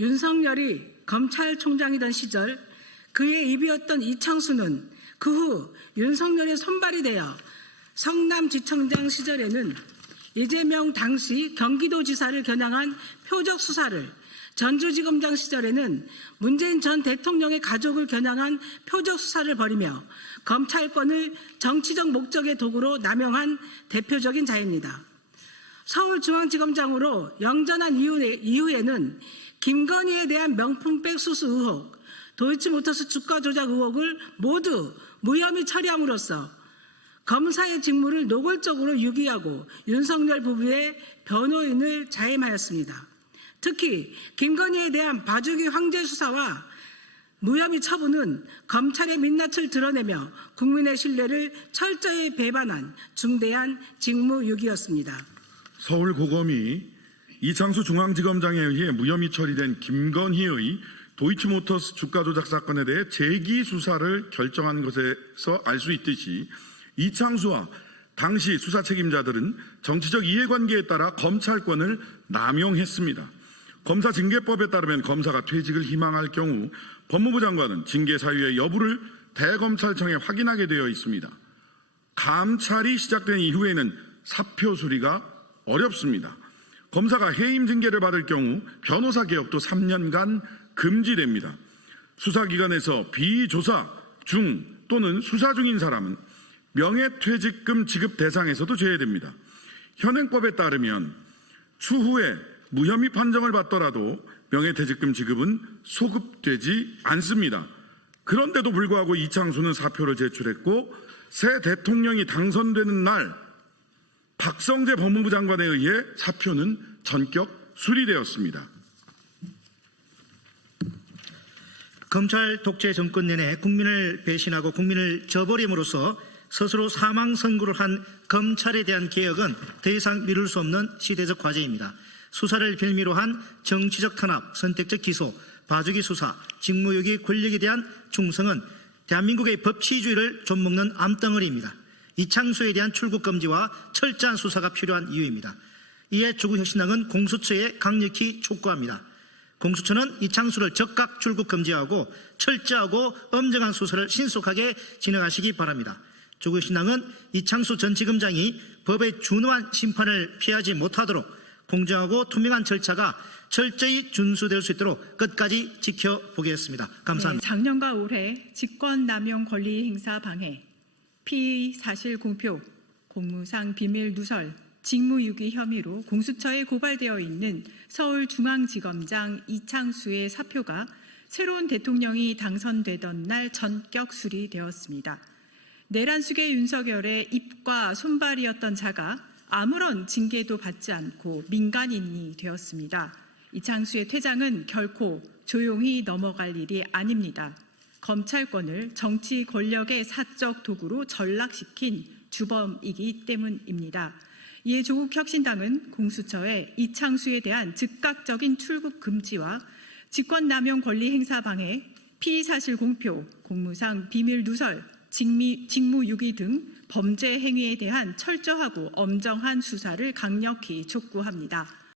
윤석열이 검찰총장이던 시절 그의 입이었던 이창수는 그 후 윤석열의 손발이 되어 성남지청장 시절에는 이재명 당시 경기도지사를 겨냥한 표적 수사를, 전주지검장 시절에는 문재인 전 대통령의 가족을 겨냥한 표적 수사를 벌이며 검찰권을 정치적 목적의 도구로 남용한 대표적인 자입니다. 서울중앙지검장으로 영전한 이후에는 김건희에 대한 명품백 수수 의혹, 도이치모터스 주가 조작 의혹을 모두 무혐의 처리함으로써 검사의 직무를 노골적으로 유기하고 윤석열 부부의 변호인을 자임하였습니다. 특히 김건희에 대한 봐주기 황제 수사와 무혐의 처분은 검찰의 민낯을 드러내며 국민의 신뢰를 철저히 배반한 중대한 직무유기였습니다. 서울고검이 이창수 중앙지검장에 의해 무혐의 처리된 김건희의 도이치모터스 주가 조작 사건에 대해 재기 수사를 결정한 것에서 알 수 있듯이 이창수와 당시 수사 책임자들은 정치적 이해관계에 따라 검찰권을 남용했습니다. 검사징계법에 따르면 검사가 퇴직을 희망할 경우 법무부 장관은 징계 사유의 여부를 대검찰청에 확인하게 되어 있습니다. 감찰이 시작된 이후에는 사표 수리가 어렵습니다. 검사가 해임 징계를 받을 경우 변호사 개업도 3년간 금지됩니다. 수사기관에서 비조사 중 또는 수사 중인 사람은 명예퇴직금 지급 대상에서도 제외됩니다. 현행법에 따르면 추후에 무혐의 판정을 받더라도 명예퇴직금 지급은 소급되지 않습니다. 그런데도 불구하고 이창수는 사표를 제출했고 새 대통령이 당선되는 날 박성재 법무부 장관에 의해 사표는 전격 수리되었습니다. 검찰 독재 정권 내내 국민을 배신하고 국민을 저버림으로써 스스로 사망 선고를 한 검찰에 대한 개혁은 더 이상 미룰 수 없는 시대적 과제입니다. 수사를 빌미로 한 정치적 탄압, 선택적 기소, 봐주기 수사, 직무유기 권력에 대한 충성은 대한민국의 법치주의를 좀먹는 암덩어리입니다. 이창수에 대한 출국 금지와 철저한 수사가 필요한 이유입니다. 이에 조국혁신당은 공수처에 강력히 촉구합니다. 공수처는 이창수를 즉각 출국 금지하고 철저하고 엄정한 수사를 신속하게 진행하시기 바랍니다. 조국혁신당은 이창수 전 지검장이 법에 준엄한 심판을 피하지 못하도록 공정하고 투명한 절차가 철저히 준수될 수 있도록 끝까지 지켜보겠습니다. 감사합니다. 네, 작년과 올해 직권남용 권리행사 방해, 피의 사실 공표, 공무상 비밀 누설, 직무유기 혐의로 공수처에 고발되어 있는 서울중앙지검장 이창수의 사표가 새로운 대통령이 당선되던 날 전격 수리되었습니다. 내란숙의 윤석열의 입과 손발이었던 자가 아무런 징계도 받지 않고 민간인이 되었습니다. 이창수의 퇴장은 결코 조용히 넘어갈 일이 아닙니다. 검찰권을 정치 권력의 사적 도구로 전락시킨 주범이기 때문입니다. 이에 조국혁신당은 공수처에 이창수에 대한 즉각적인 출국 금지와 직권남용 권리 행사 방해, 피의사실 공표, 공무상 비밀 누설, 직무유기 등 범죄 행위에 대한 철저하고 엄정한 수사를 강력히 촉구합니다.